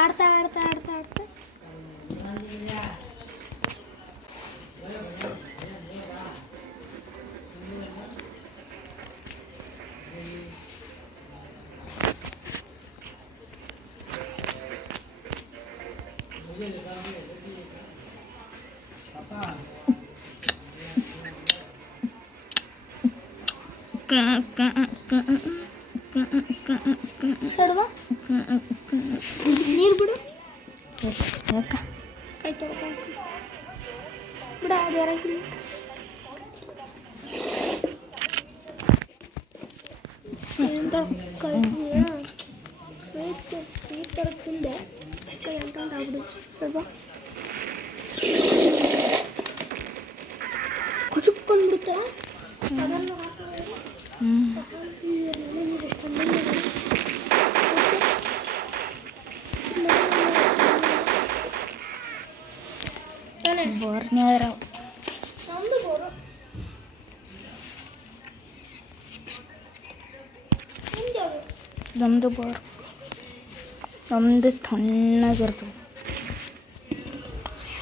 ಆಡ್ತಾ ಆಡ್ತಾ ಆಡ್ತಾ ಆಡ್ತಾ ಸಡ್ವಾ ನೀರು ಬಿಡು ಯಾಕ ಕೈ ತೊಳ್ಕೊ ಬಿಡ ಬೇರೆ ಕೈ ಈ ಥರ ತಿಂದೆ ಕೈ ಅಂಟ್ಕೊಂಡು ಆಗ್ಬಿಡು ಸಡ್ವಾ ಕೊಚ್ಚುಕೊಂಡ್ಬಿಡುತ್ತಲ್ಲ ಸಡನ್ ಬೋರ್ನೇರ ನಮ್ದು ಬೋರು ನಮ್ಮದು ಬೋರ್ ನಮ್ಮದು ತಣ್ಣಗಿರ್ತವೆ.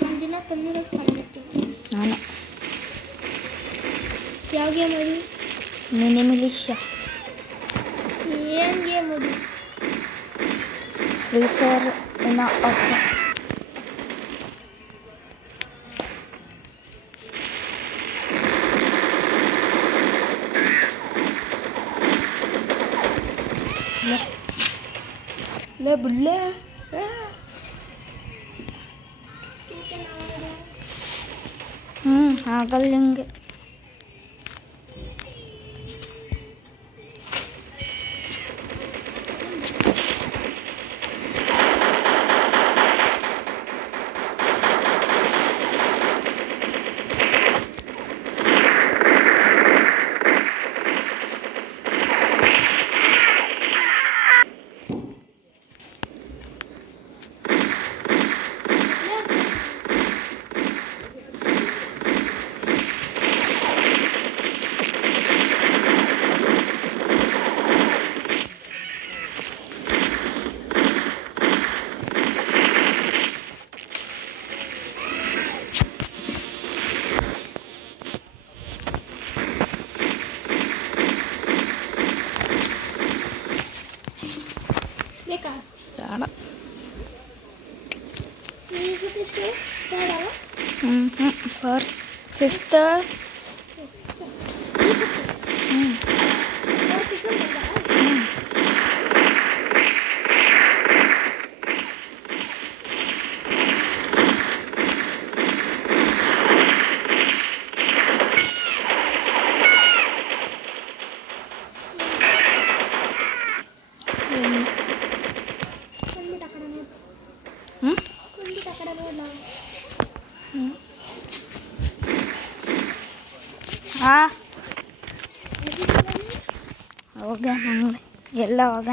ಒಂದಿನ ತಣ್ಣಗೆ ತಗೊಂಡಿರ್ತೀವಿ. ನಾನು ಯಾವ ಗೇಮ್ ಅದು? Mini militia. ಏನು ಗೇಮ್ ಅದು? ಫ್ರೀ ಫೈರ್ ಇನ್ನ ಆಫ್. ಲೇ ಬುಲ್ಲೆ ಆಗಲ್ಲ ಹಿಂಗೆ. ಬೇಕಾ? ಬೇಡ. ಬೇಡ ಫೋರ್ತ್ ಫಿಫ್ತ್ ಹೋಗ ನಂಗೆ ಎಲ್ಲ ಹೋಗ.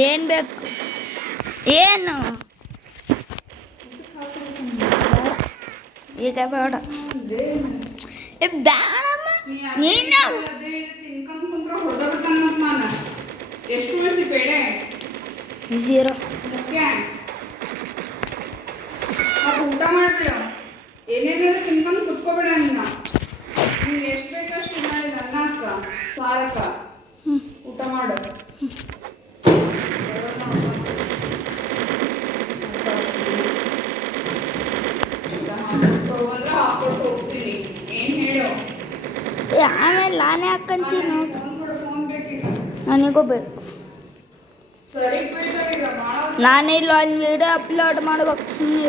ಏನು ಬೇಕು? ಏನು ಈಗ ಬೇಡ. ಬೇಡಮ್ಮ ನೀನು ಎಷ್ಟು ಉಳಿಸಿ ಬೇಡ 0. ಊಟ ಮಾಡ್ಬಿಡ. ಏನೇನಾದ್ರು ತಿನ್ಕೊಂಡು ಕುತ್ಕೋಬೇಡ. ನಿಂಗೆ ಎಷ್ಟು ಬೇಕಷ್ಟು ಮಾಡಿದ ಅನ್ನಕ್ಕ ಸಾರಕ್ಕ ಊಟ ಮಾಡು. ಹೋಗೋದ್ರೆ ಹಾಕೊಟ್ಟು ಹೋಗ್ತೀನಿ. ಏನು ಹೇಳು? ಆಮೇಲೆ ನಾನೇ ಹಾಕಂತೀನಿ. ಫೋನ್ ಬೇಕೀಗ. ನನಗೂ ಬೇಕು. ಸರಿ ಬೀಳ್ತಾವೀಗ. ನಾನಿಲ್ಲ ಒಂದು ವಿಡಿಯೋ ಅಪ್ಲೋಡ್ ಮಾಡ್ಬೇಕು. ಸುಮ್ಮನೆ